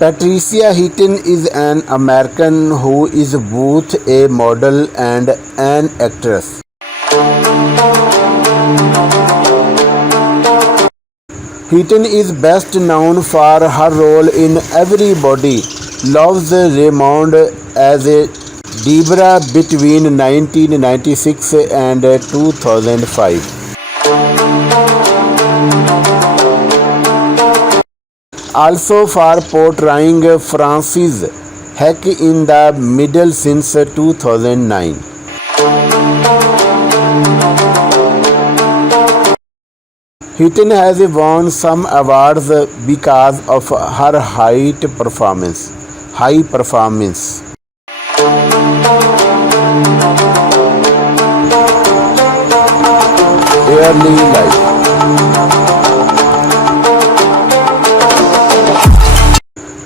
Patricia Heaton is an American who is both a model and an actress. Heaton is best known for her role in Everybody Loves Raymond as a Debra between 1996 and 2005. Also for portraying Frances Heck in The Middle since 2009. Heaton has won some awards because of her high performance. Early life.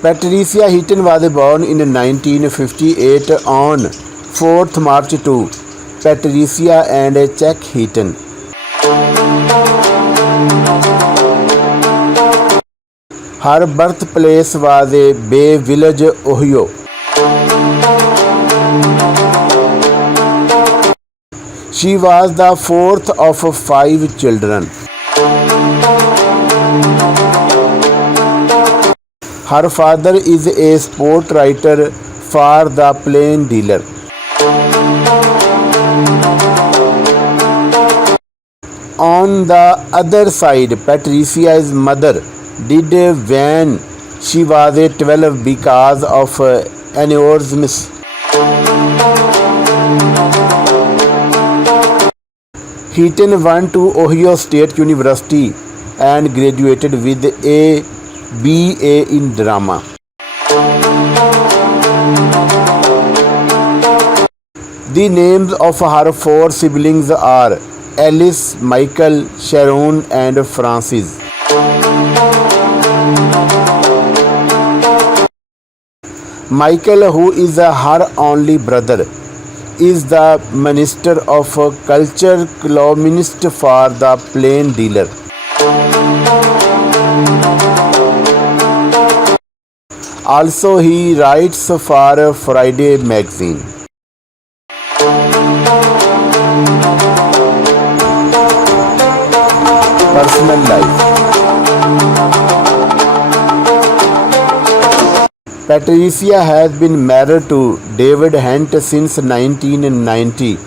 Patricia Heaton was born in 1958 on 4th March to Patricia and Chuck Heaton. Her birthplace was Bay Village, Ohio. She was the fourth of 5 children. Her father is a sportswriter for the plane dealer. On the other side, Patricia's mother died when she was 12 because of aneurysms. Heaton went to Ohio State University and graduated with a BA in drama. The names of her 4 siblings are Alice, Michael, Sharon, and Francis. Michael, who is her only brother, is the Minister of Culture columnist for the plane dealer. Also, he writes for Friday magazine. Personal life. Patricia has been married to David Hunt since 1990.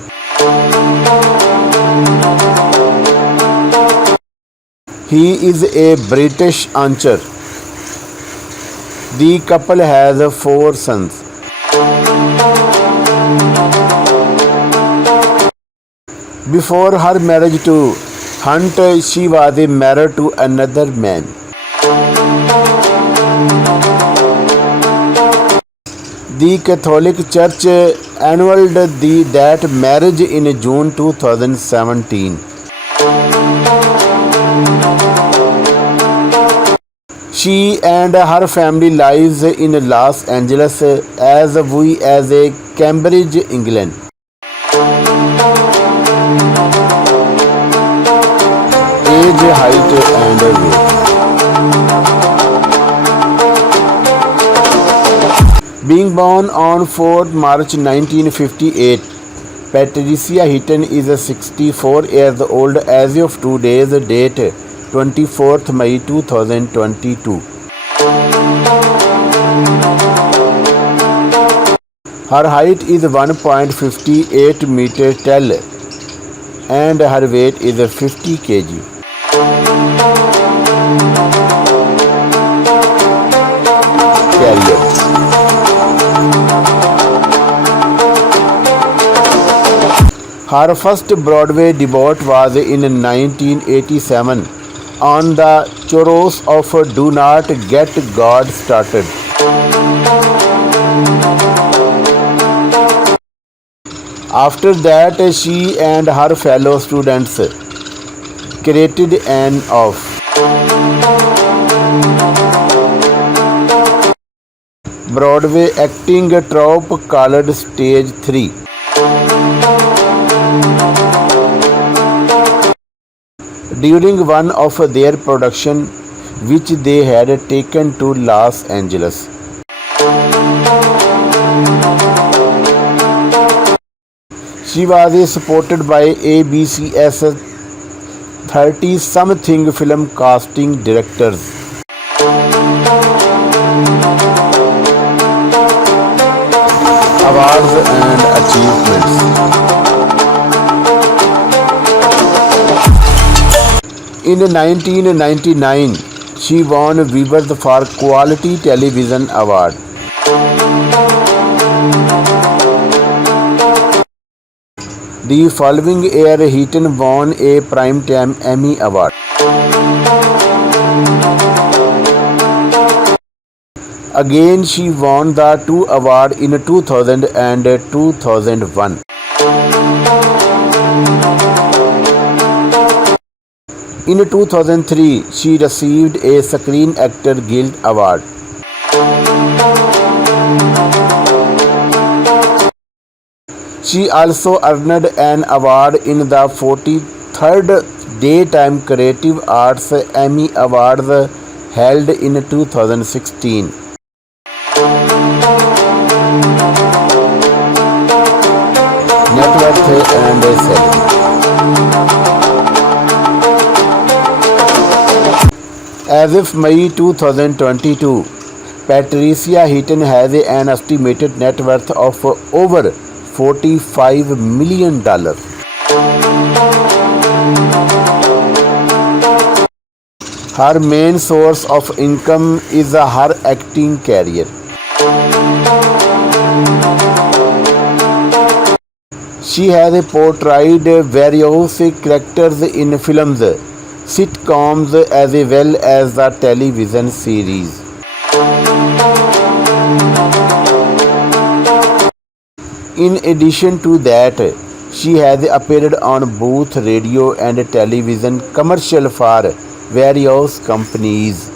He is a British anchor. The couple has 4 sons. Before her marriage to Hunt, she was married to another man. The Catholic Church annulled that marriage in June 2017. She and her family lives in Los Angeles as Cambridge, England. Age, height, and weight. Being born on 4th March 1958, Patricia Heaton is 64 years old as of today's date, 24th May 2022. Her height is 1.58 meter tall and her weight is 50 kg. Career. Her first Broadway debut was in 1987 on the chorus of Do Not Get God Started. After that, she and her fellow students created an off-Broadway acting troupe called Stage 3. During one of their productions, which they had taken to Los Angeles, She was supported by ABC's 30-something film casting directors. Awards and achievements. In 1999, she won Weavers for Quality Television Award. The following year, Heaton won a Primetime Emmy Award. Again, she won the two awards in 2000 and 2001. In 2003, she received a Screen Actor Guild Award. She also earned an award in the 43rd Daytime Creative Arts Emmy Awards held in 2016. Net worth and salary. As of May 2022, Patricia Heaton has an estimated net worth of over $45 million. Her main source of income is her acting career. She has portrayed various characters in films, sitcoms, as well as the television series. In addition to that, she has appeared on both radio and television commercials for various companies.